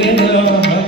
together